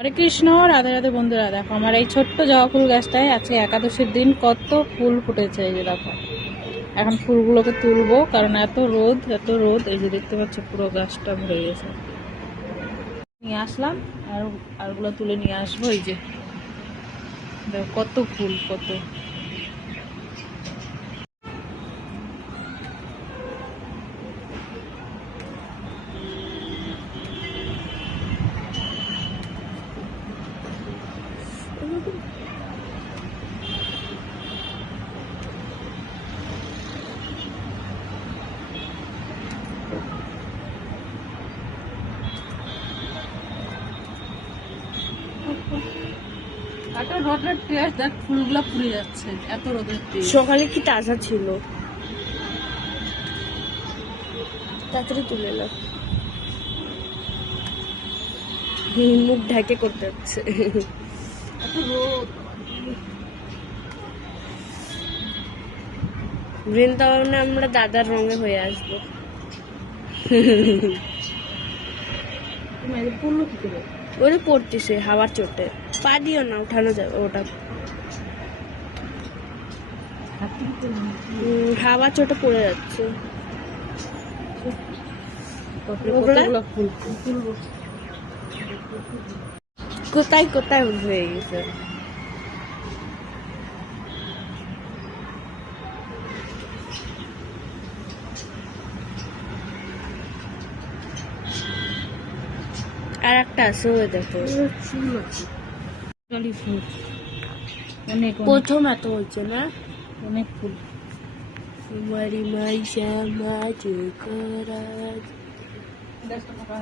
হরে কৃষ্ণ, রাধে রাধে বন্ধুরা। দেখো আমার এই ছোট্ট জবা ফুল গাছটায় আজকে একাদশীর দিন কত ফুল ফুটেছে। এই যে দেখো, এখন ফুলগুলোকে তুলবো কারণ এত রোদ। এই যে দেখতে পাচ্ছ পুরো গাছটা ভরে গেছে। নিয়ে আসলাম আরগুলো তুলে নিয়ে আসবো। এই যে দেখো কত ফুল, কত রোদের তেজ। দেখ ফুলগুলো পুড়ে যাচ্ছে, এত রোদের তেজ। সকালে কি তাজা ছিল, তাড়াতাড়ি তুলে এলাম। মুখ ঢাকে করতে হচ্ছে। এত রোদ। বৃন্দাবনে আমরা দাদার রঙে হয়ে আসবো। পড়লো কি করে? ওরে পড়তেছে হাওয়ার চোটে। পা দিও না, উঠানো যাবে ওটা। হাওয়ার চোটে পড়ে যাচ্ছে। কোথায় কোথায় হয়ে গেছে। আর একটা আছে, ওই দেখো ফুল আছে, ফুল অনেক প্রথম এত হচ্ছে না, অনেক ফুল। তোমারি মাইশা মাঝে করা।